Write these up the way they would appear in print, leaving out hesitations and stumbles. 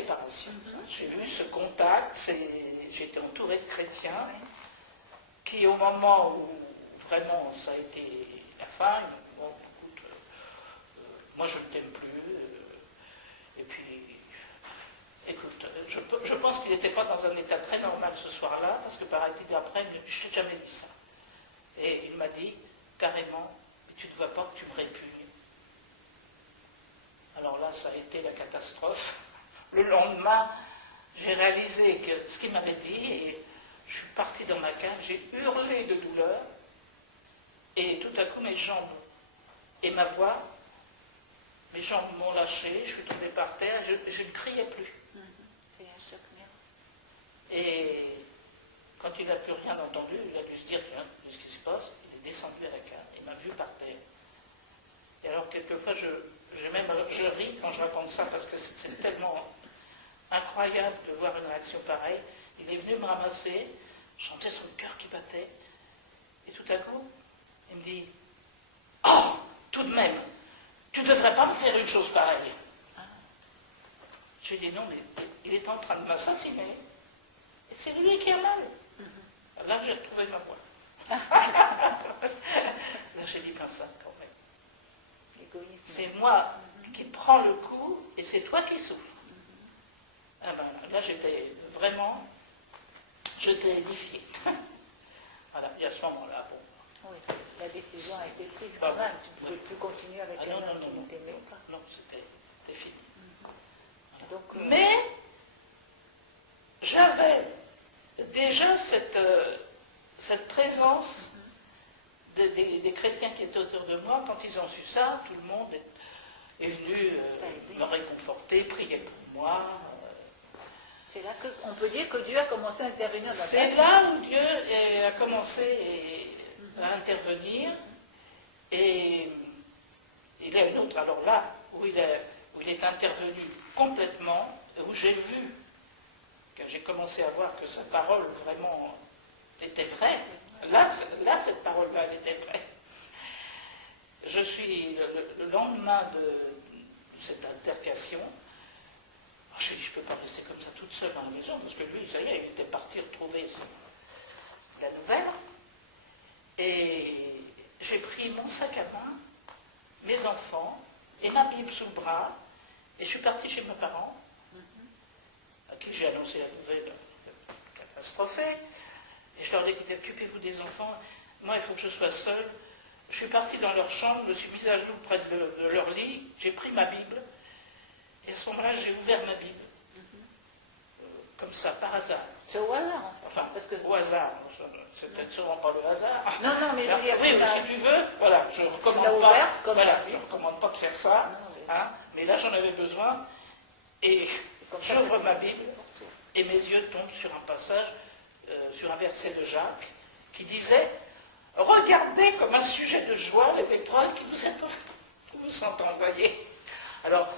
séparation. J'ai eu ce contact, j'étais entourée de chrétiens qui, au moment où vraiment ça a été la fin, bon, écoute, moi je ne t'aime plus, et puis, écoute, je pense qu'il n'était pas dans un état très normal ce soir-là, parce que paraît-il après, je t'ai jamais dit ça. Et il m'a dit, carrément, tu ne vois pas que tu me répugnes. Alors là, ça a été la catastrophe. Le lendemain, j'ai réalisé que ce qu'il m'avait dit, et je suis partie dans ma cave, j'ai hurlé de douleur, et tout à coup mes jambes et ma voix, mes jambes m'ont lâché, je suis tombée par terre, je ne criais plus. Et quand il n'a plus rien entendu, il a dû se dire, tiens, qu'est-ce qui se passe? Il est descendu à la cave, il m'a vu par terre. Et alors quelquefois, je ris quand je raconte ça, parce que c'est tellement incroyable de voir une réaction pareille. Il est venu me ramasser, je sentais son cœur qui battait, et tout à coup, il me dit, « Oh, tout de même, tu ne devrais pas me faire une chose pareille. » Je lui ai dit, non, mais il est en train de m'assassiner, et c'est lui qui a mal. Là, j'ai retrouvé ma voix. Là, j'ai dit, ben ça, quand même. C'est moi qui prends le coup, et c'est toi qui souffres. Ah ben, là, j'étais vraiment, j'étais édifiée. Voilà, et à ce moment-là, bon. Oui, la décision a été prise quand même. Tu ne pouvais plus continuer avec un homme qui ne t'aimait pas. Non, c'était fini. Voilà. Donc, mais j'avais déjà cette présence des chrétiens qui étaient autour de moi. Quand ils ont su ça, tout le monde est venu me réconforter, prier pour moi. C'est là qu'on peut dire que Dieu a commencé à intervenir dans ta vie. C'est là où Dieu a commencé à intervenir. Et il y a une autre, alors là, où il est intervenu complètement, où j'ai vu, quand j'ai commencé à voir que sa parole vraiment était vraie, là cette parole-là, elle était vraie. Je suis, le lendemain de cette altercation, je dis, je ne peux pas rester comme ça toute seule dans la maison, parce que lui, ça y est, il était parti retrouver la nouvelle. Et j'ai pris mon sac à main, mes enfants, et ma Bible sous le bras, et je suis partie chez mes parents, à qui j'ai annoncé la nouvelle catastrophée, et je leur ai dit, écoutez, occupez-vous des enfants, moi il faut que je sois seule. Je suis partie dans leur chambre, je me suis mise à genoux près de leur lit, j'ai pris ma Bible, et à ce moment-là, j'ai ouvert ma Bible. Comme ça, par hasard. C'est au hasard, enfin. Parce que... Au hasard. C'est peut-être sûrement pas le hasard. Non, mais je veux dire... Oui, si tu veux, voilà, je ne recommande pas. Voilà, je recommande pas de faire ça. Non, hein, mais là, j'en avais besoin. Et j'ouvre ma Bible, et mes yeux tombent sur un passage, sur un verset de Jacques, qui disait « Regardez comme un sujet de joie les épreuves qui vous sont envoyées. » Alors,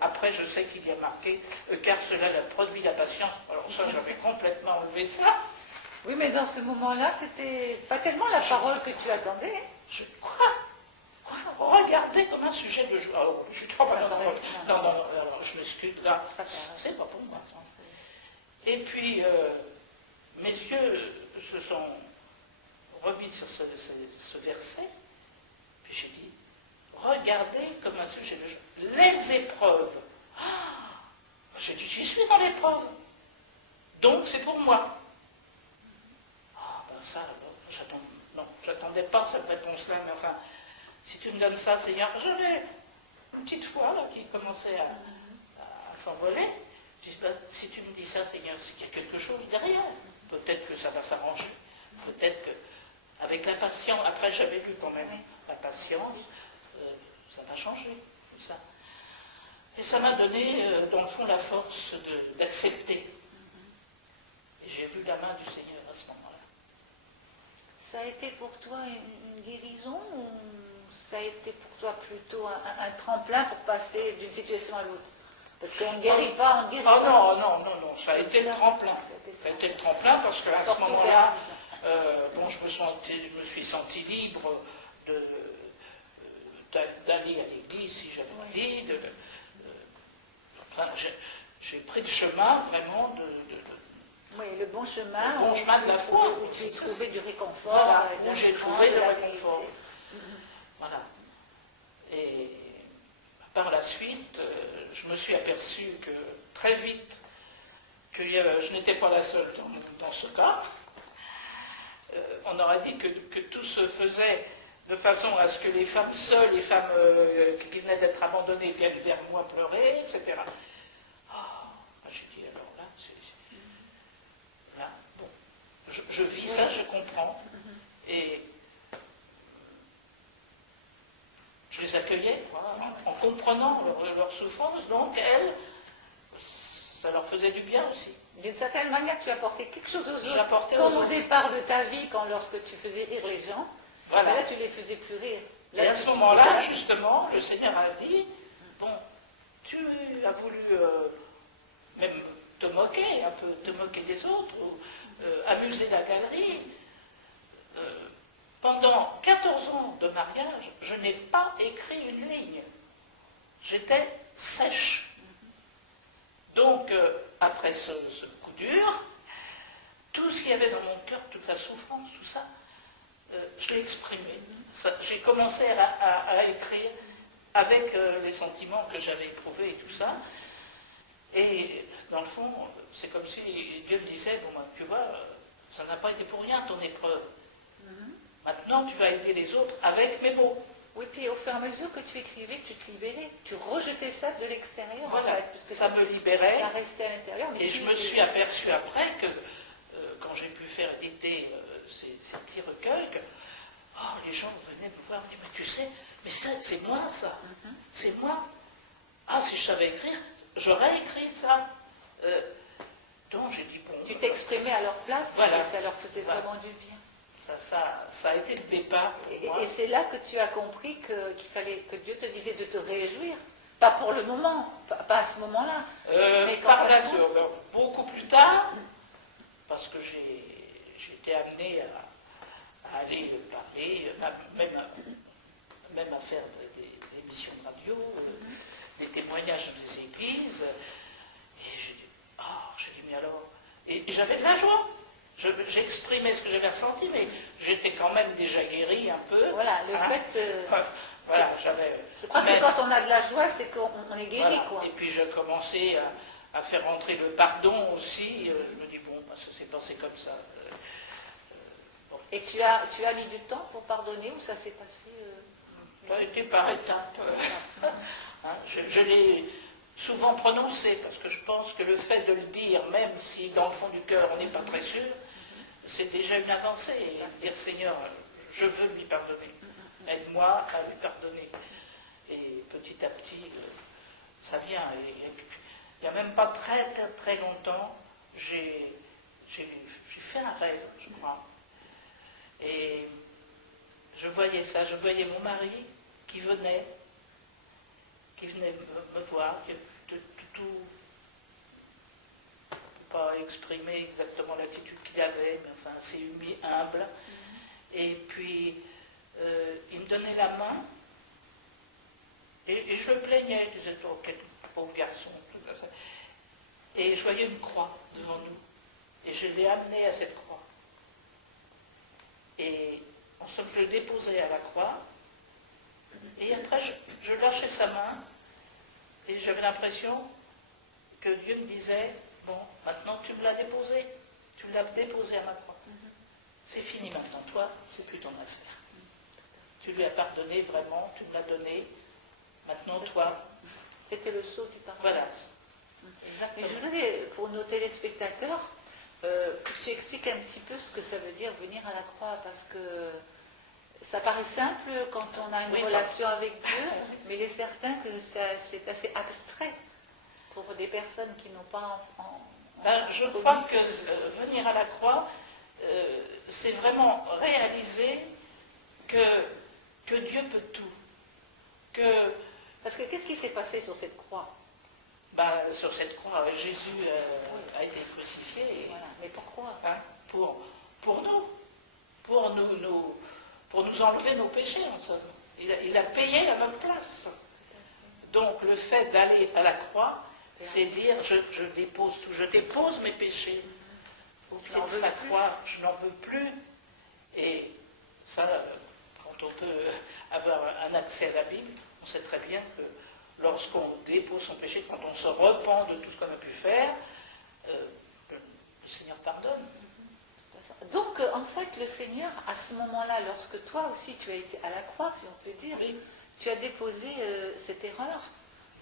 après, je sais qu'il y a marqué car cela a produit la patience. Alors ça, j'avais complètement enlevé ça. Oui, mais dans ce moment-là, c'était pas tellement la parole que tu attendais. Quoi Regardez comme un sujet de joie. Alors, je ne suis pas non, alors, je m'excuse là. C'est pas pour moi. Et puis, mes yeux se sont remis sur ce verset. Puis j'ai dit, regardez comme un sujet de joie. Les épreuves. J'ai dit, j'y suis dans l'épreuve. Donc c'est pour moi. Ben ça, j'attendais pas cette réponse-là, mais enfin, si tu me donnes ça, Seigneur, j'avais une petite foi là qui commençait à s'envoler. Je dis, ben, si tu me dis ça, Seigneur, c'est qu'il y a quelque chose derrière. Peut-être que ça va s'arranger. Peut-être que, avec la patience, après j'avais lu quand même la patience, ça va changer, tout ça. Et ça m'a donné, dans le fond, la force d'accepter. Et j'ai vu la main du Seigneur à ce moment-là. Ça a été pour toi une guérison ou ça a été pour toi plutôt un tremplin pour passer d'une situation à l'autre? Parce qu'on ne guérit pas, on guérit pas. Non, ça a été le tremplin. Ça a été le tremplin parce qu'à ce moment-là, bon, je me suis senti libre d'aller à l'église si j'avais envie. Enfin, j'ai pris le chemin vraiment oui, le bon chemin. Le bon chemin de la foi. Où tu as trouvé du réconfort. Voilà, où j'ai trouvé le réconfort. Vérité. Voilà. Et par la suite, je me suis aperçu que très vite, que je n'étais pas la seule dans ce cas. On aurait dit que tout se faisait de façon à ce que les femmes seules, les femmes qui venaient d'être abandonnées viennent vers moi pleurer, etc. Oh, j'ai dit alors là, là bon, je vis ça, je comprends, et je les accueillais, quoi, en comprenant leur souffrance, donc elles, ça leur faisait du bien aussi. D'une certaine manière, tu apportais quelque chose aux autres, comme au départ de ta vie, lorsque tu faisais rire les gens. Voilà. Là, tu les faisais plus rire. Là, et à ce moment-là, justement, le Seigneur a dit, bon, tu as voulu même te moquer, un peu te moquer des autres, ou amuser la galerie. Pendant 14 ans de mariage, je n'ai pas écrit une ligne. J'étais sèche. Donc, après ce coup dur, tout ce qu'il y avait dans mon cœur, toute la souffrance, tout ça, je l'ai exprimé. J'ai commencé à écrire avec les sentiments que j'avais éprouvés et tout ça. Et dans le fond, c'est comme si Dieu me disait, bon, tu vois, ça n'a pas été pour rien ton épreuve. Maintenant, tu vas aider les autres avec mes mots. Oui, puis au fur et à mesure que tu écrivais, tu te libérais. Tu rejetais ça de l'extérieur. Voilà, en fait, puisque ça me libérait. Ça restait à l'intérieur. Et je me suis aperçu après que, quand j'ai pu faire éditer ces petits recueils, que les gens venaient me voir et me disaient, mais tu sais, mais c'est moi ça. C'est moi. Ah, si je savais écrire, j'aurais écrit ça. Donc j'ai dit, bon... Tu t'exprimais à leur place, voilà. Et ça leur faisait vraiment du bien. Ça a été le départ. Et c'est là que tu as compris qu'il fallait que Dieu te disait de te réjouir. Pas pour le moment, pas à ce moment-là. Mais par la suite, beaucoup plus tard, parce que j'ai été amené à aller parler, même à faire des émissions de radio, des témoignages dans les églises. Et j'ai dit, mais alors... Et j'avais de la joie. J'exprimais ce que j'avais ressenti, mais j'étais quand même déjà guéri un peu. Voilà, le fait... voilà, j'avais... Je crois que quand on a de la joie, c'est qu'on est guéri, voilà. quoi. Et puis je commençais à faire entrer le pardon aussi. Je me dis, bon, ça s'est passé comme ça. Bon. Et tu as mis du temps pour pardonner, ou ça s'est passé Ça a été par étapes. Je l'ai souvent prononcé, parce que je pense que le fait de le dire, même si dans le fond du cœur on n'est pas très sûr, c'est déjà une avancée. Et dire, Seigneur, je veux lui pardonner. Aide-moi à lui pardonner. Et petit à petit, ça vient. Il n'y a même pas très, très, très longtemps, j'ai fait un rêve, je crois. Et je voyais ça, je voyais mon mari qui venait me voir, tout, je ne peux pas exprimer exactement l'attitude qu'il avait, mais enfin, c'est humble. Et puis, il me donnait la main, et je le plaignais, je disais, oh, quel pauvre garçon, tout comme ça. Et je voyais une croix devant nous, et je l'ai amené à cette croix. Et je le déposais à la croix, et après, je lâchais sa main, et j'avais l'impression que Dieu me disait, bon, maintenant tu me l'as déposé, tu l'as déposé à ma croix. C'est fini maintenant, toi, c'est plus ton affaire. Tu lui as pardonné vraiment, tu me l'as donné, maintenant toi. C'était le sceau du pardon. Voilà. Mais je voudrais, pour nos téléspectateurs, que tu expliques un petit peu ce que ça veut dire venir à la croix, parce que ça paraît simple quand on a une relation avec Dieu, mais il est certain que c'est assez abstrait pour des personnes qui n'ont pas je crois que venir à la croix, c'est vraiment réaliser que Dieu peut tout. Parce que qu'est-ce qui s'est passé sur cette croix? Sur cette croix, Jésus a été crucifié. Voilà. Mais pourquoi? Pour nous enlever nos péchés, en somme. Il a payé à notre place. Donc le fait d'aller à la croix, C'est dire, je dépose tout, je dépose mes péchés au pied de sa croix, je n'en veux plus. Et ça, quand on peut avoir un accès à la Bible, on sait très bien que lorsqu'on dépose son péché, quand on se repent de tout ce qu'on a pu faire, le Seigneur pardonne. Donc, en fait, le Seigneur, à ce moment-là, lorsque toi aussi tu as été à la croix, si on peut dire, Oui. tu as déposé cette erreur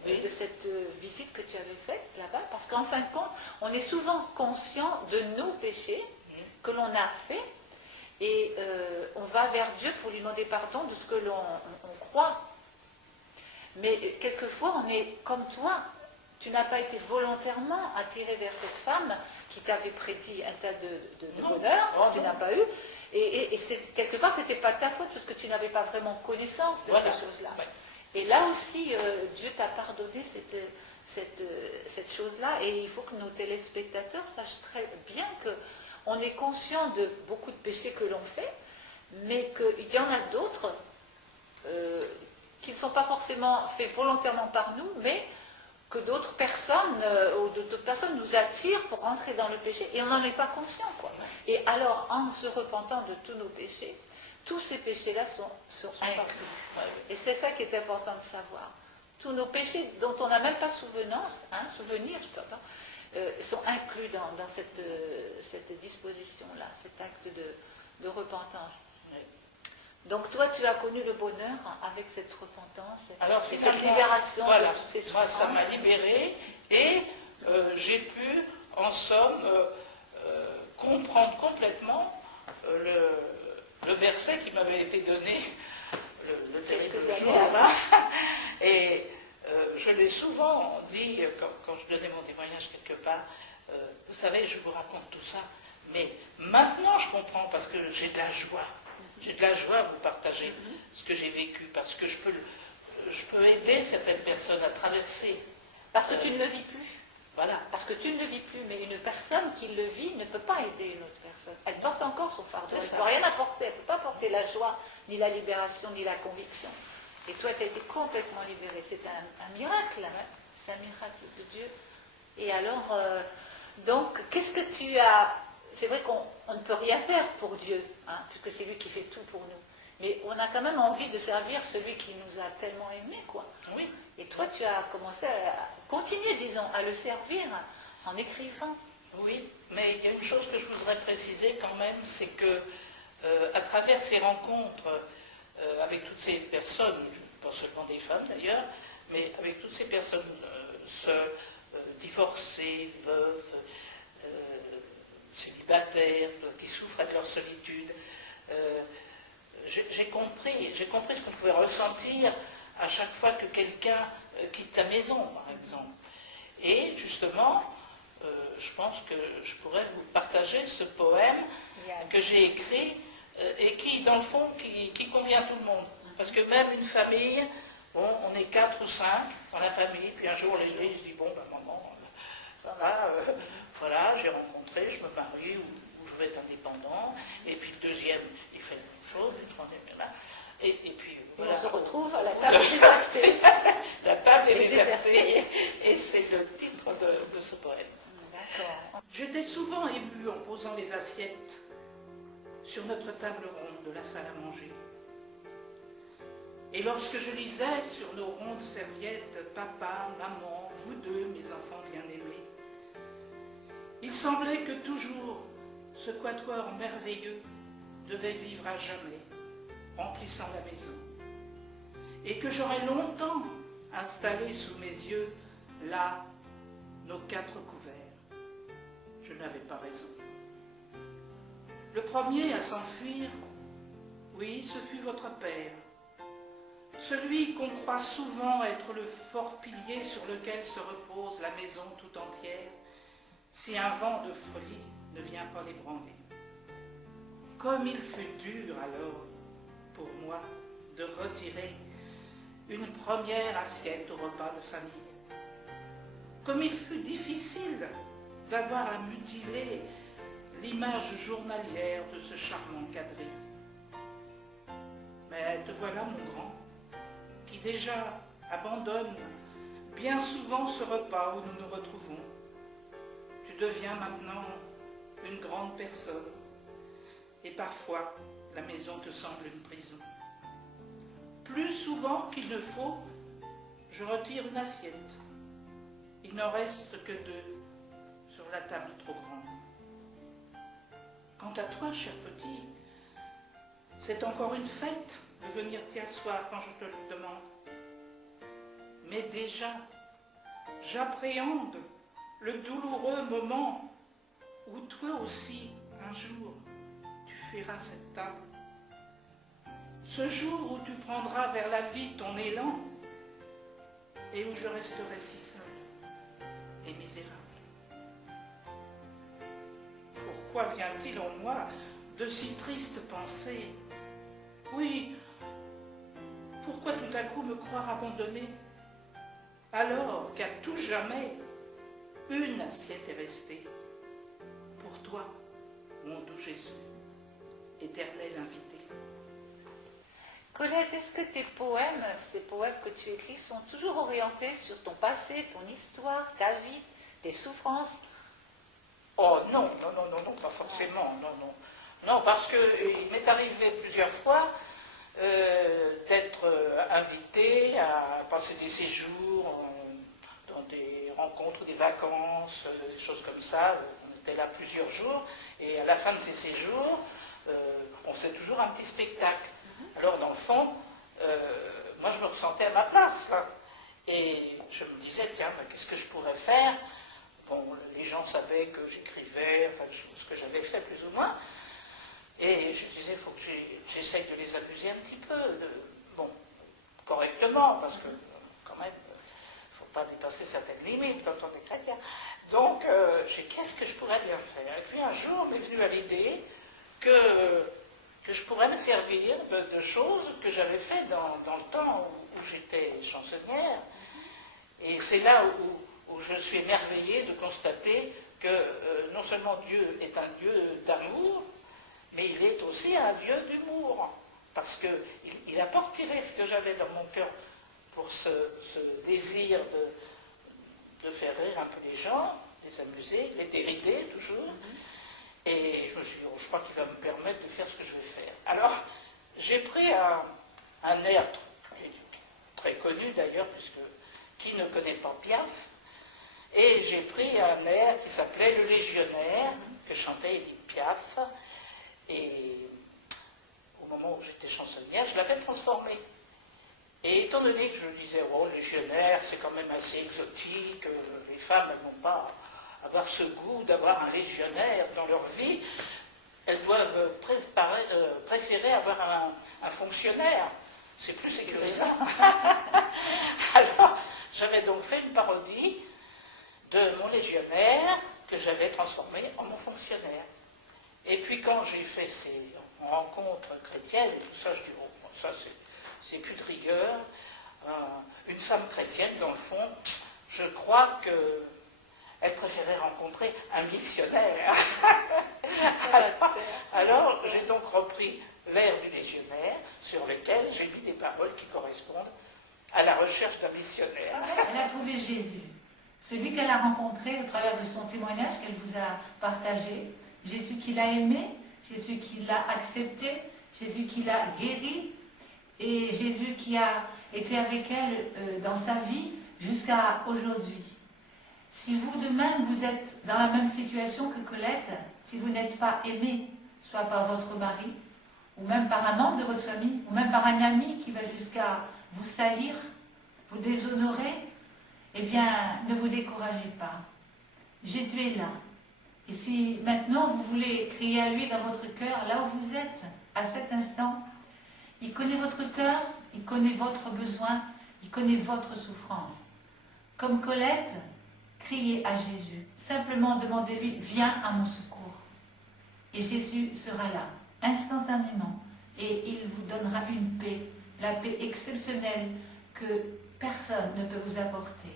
de cette visite que tu avais faite là-bas, parce qu'en fin de compte, on est souvent conscient de nos péchés que l'on a fait, et on va vers Dieu pour lui demander pardon de ce que l'on croit. Mais quelquefois, on est comme toi, tu n'as pas été volontairement attiré vers cette femme qui t'avait prédit un tas de bonheur, tu n'as pas eu, et quelque part, ce n'était pas ta faute, parce que tu n'avais pas vraiment connaissance de ces choses-là. Ouais. Et là aussi, Dieu t'a pardonné cette chose-là, et il faut que nos téléspectateurs sachent très bien qu'on est conscient de beaucoup de péchés que l'on fait, mais qu'il y en a d'autres qui ne sont pas forcément faits volontairement par nous, mais que d'autres personnes nous attirent pour rentrer dans le péché, et on n'en est pas conscient, quoi. Et alors, en se repentant de tous nos péchés, tous ces péchés-là sont inclus. Et c'est ça qui est important de savoir. Tous nos péchés dont on n'a même pas souvenir, sont inclus dans cette disposition-là, cet acte de repentance. Donc toi, tu as connu le bonheur avec cette repentance et cette libération de toutes ces souffrances. Moi, ça m'a libérée et j'ai pu, en somme, comprendre complètement le verset qui m'avait été donné le terrible jour. Et je l'ai souvent dit quand je donnais mon témoignage quelque part, vous savez, je vous raconte tout ça, mais maintenant je comprends parce que j'ai de la joie. J'ai de la joie à vous partager ce que j'ai vécu, parce que je peux aider certaines personnes à traverser. Parce que tu ne le vis plus. Voilà. Parce que tu ne le vis plus, mais une personne qui le vit ne peut pas aider une autre personne. Elle porte encore son fardeau, elle ne peut rien apporter, elle ne peut pas apporter la joie, ni la libération, ni la conviction. Et toi, tu as été complètement libéré. C'est un miracle, c'est un miracle de Dieu. Et alors, donc, qu'est-ce que tu as... C'est vrai qu'on ne peut rien faire pour Dieu, puisque c'est lui qui fait tout pour nous. Mais on a quand même envie de servir celui qui nous a tellement aimés, quoi. Oui. Et toi, tu as commencé à continuer, disons, à le servir en écrivant. Oui, mais il y a une chose que je voudrais préciser quand même, c'est que à travers ces rencontres avec toutes ces personnes, pas seulement des femmes d'ailleurs, mais avec toutes ces personnes seules, divorcées, veuves, célibataires, qui souffrent de leur solitude, j'ai compris ce qu'on pouvait ressentir à chaque fois que quelqu'un quitte la maison, par exemple. Et justement, je pense que je pourrais vous partager ce poème que j'ai écrit et qui, dans le fond, qui convient à tout le monde. Parce que même une famille, bon, on est 4 ou 5 dans la famille, puis un jour l'église dit, bon, ben maman, ça va, voilà, j'ai rencontré, je me marie, ou je vais être indépendant, et puis le deuxième, il fait la même chose, le troisième, là, et puis voilà. On se retrouve à la table désertée. La table est désertée, et c'est le titre de ce poème. D'accord. J'étais souvent émue en posant les assiettes sur notre table ronde de la salle à manger. Et lorsque je lisais sur nos rondes serviettes, papa, maman, vous deux, mes enfants bien-aimés, il semblait que toujours ce quatuor merveilleux devait vivre à jamais, remplissant la maison, et que j'aurais longtemps installé sous mes yeux, là, nos 4 couverts. Je n'avais pas raison. Le premier à s'enfuir, oui, ce fut votre père, celui qu'on croit souvent être le fort pilier sur lequel se repose la maison tout entière, si un vent de folie ne vient pas l'ébranler. Comme il fut dur alors, pour moi, de retirer une première assiette au repas de famille. Comme il fut difficile d'avoir à mutiler l'image journalière de ce charmant quadrille. Mais te voilà, mon grand, qui déjà abandonne bien souvent ce repas où nous nous retrouvons, tu deviens maintenant une grande personne et parfois la maison te semble une prison. Plus souvent qu'il ne faut, je retire une assiette. Il n'en reste que 2 sur la table trop grande. Quant à toi, cher petit, c'est encore une fête de venir t'y asseoir quand je te le demande. Mais déjà, j'appréhende le douloureux moment où toi aussi, un jour, tu feras cette table. Ce jour où tu prendras vers la vie ton élan et où je resterai si seule et misérable. Pourquoi vient-il en moi de si tristes pensées? Oui, pourquoi tout à coup me croire abandonnée, alors qu'à tout jamais, une assiette est restée pour toi, mon doux Jésus, éternel invité. Colette, est-ce que tes poèmes, ces poèmes que tu écris, sont toujours orientés sur ton passé, ton histoire, ta vie, tes souffrances? Oh non, pas forcément, non. Non, parce qu'il m'est arrivé plusieurs fois d'être invité à passer des séjours dans des rencontres, des vacances, des choses comme ça. On était là plusieurs jours et à la fin de ces séjours, on faisait toujours un petit spectacle. Alors dans le fond, moi je me ressentais à ma place là. Et je me disais, tiens, qu'est-ce que je pourrais faire? Bon, les gens savaient que j'écrivais, enfin ce que j'avais fait plus ou moins. Et je disais, il faut que j'essaye de les amuser un petit peu, bon, correctement, parce que quand même, il ne faut pas dépasser certaines limites quand on est chrétien. Donc, qu'est-ce que je pourrais bien faire? Et puis un jour m'est venu à l'idée que je pourrais me servir de choses que j'avais fait dans le temps où j'étais chansonnière. Et c'est là où je suis émerveillé de constater que non seulement Dieu est un Dieu d'amour, mais il est aussi un Dieu d'humour, parce qu'il a porté ce que j'avais dans mon cœur pour ce désir de faire rire un peu les gens, les amuser, les dérider toujours. Et je me suis dit, je crois qu'il va me permettre de faire ce que je vais faire. Alors, j'ai pris un air très connu d'ailleurs, puisque qui ne connaît pas Piaf, et j'ai pris un air qui s'appelait Le Légionnaire, que chantait Édith Piaf, et au moment où j'étais chansonnière, je l'avais transformé. Et étant donné que je disais, oh, légionnaire, c'est quand même assez exotique, les femmes, elles n'ont pas avoir ce goût d'avoir un légionnaire dans leur vie, elles doivent préférer avoir un fonctionnaire. C'est plus sécurisant. Alors, j'avais donc fait une parodie de mon légionnaire que j'avais transformé en mon fonctionnaire. Et puis quand j'ai fait ces rencontres chrétiennes, et tout ça, je dis, bon, ça c'est plus de rigueur. Une femme chrétienne, dans le fond, je crois qu'elle préférait rencontrer un missionnaire. Alors j'ai donc repris l'air du légionnaire, sur lequel j'ai mis des paroles qui correspondent à la recherche d'un missionnaire. Elle a trouvé Jésus, celui qu'elle a rencontré au travers de son témoignage qu'elle vous a partagé. Jésus qui l'a aimé, Jésus qui l'a accepté, Jésus qui l'a guéri, et Jésus qui a été avec elle dans sa vie jusqu'à aujourd'hui. Si vous, demain, vous êtes dans la même situation que Colette, si vous n'êtes pas aimé, soit par votre mari, ou même par un membre de votre famille, ou même par un ami qui va jusqu'à vous salir, vous déshonorer, eh bien, ne vous découragez pas. Jésus est là. Et si maintenant vous voulez crier à lui dans votre cœur, là où vous êtes, à cet instant, il connaît votre cœur, il connaît votre besoin, il connaît votre souffrance. Comme Colette, criez à Jésus. Simplement demandez-lui, viens à mon secours. Et Jésus sera là, instantanément. Et il vous donnera une paix, la paix exceptionnelle que personne ne peut vous apporter.